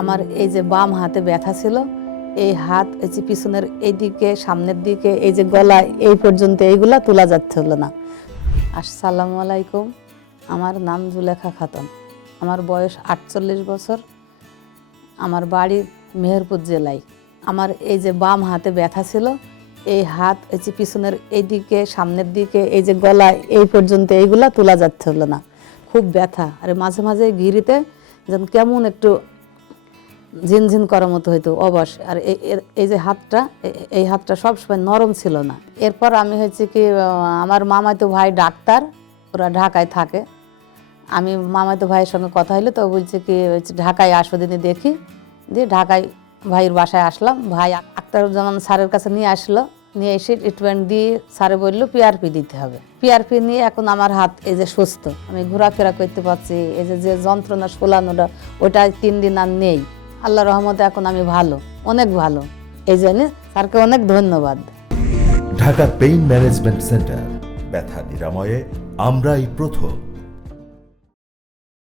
আমার এই যে বাম হাতে ব্যথা ছিল, এই হাত এই যে পিছনের এই দিকে সামনের দিকে এই যে গলা এই পর্যন্ত এইগুলা তোলা যাচ্ছিল না। আসসালামু আলাইকুম, আমার নাম জুলেখা খাতুন, আমার বয়স 48 বছর, আমার বাড়ি মেহেরপুর জেলায়। আমার এই যে বাম হাতে ব্যথা ছিল, এই হাত এই যে পিছনের এই দিকে সামনের দিকে এই যে গলা এই পর্যন্ত এইগুলা তোলা যাচ্ছিল না, খুব ব্যথা। আর মাঝে মাঝে গিরিতে যেন কেমন একটু ঝিনঝিন করার মতো হইতো অবশ। আর এই যে হাতটা, এই হাতটা সবসময় নরম ছিল না। এরপর আমি হচ্ছে কি, আমার মামাতো ভাই ডাক্তার, ওরা ঢাকায় থাকে। আমি মামাতো ভাইয়ের সঙ্গে কথা হইলো, তো বলছে কি ঢাকায় আসো দিনে দেখি। দিয়ে ঢাকায় ভাইয়ের বাসায় আসলাম। ভাই আখতারুজ্জামান স্যারের কাছে নিয়ে আসলো, নিয়ে এসে ট্রিটমেন্ট দিয়ে স্যারে বললো পিআরপি দিতে হবে। পিআরপি নিয়ে এখন আমার হাত এই যে সুস্থ, আমি ঘোরাফেরা করতে পারছি। এই যে যন্ত্রণা শোলানোটা ওটা 3 দিন আর নেই। আল্লাহ রহমতে এখন আমি ভালো, অনেক ভালো। এই জন্য স্যারকে অনেক ধন্যবাদ। ঢাকা পেইন ম্যানেজমেন্ট সেন্টার, ব্যথা নিরাময়ে আমরাই প্রথম।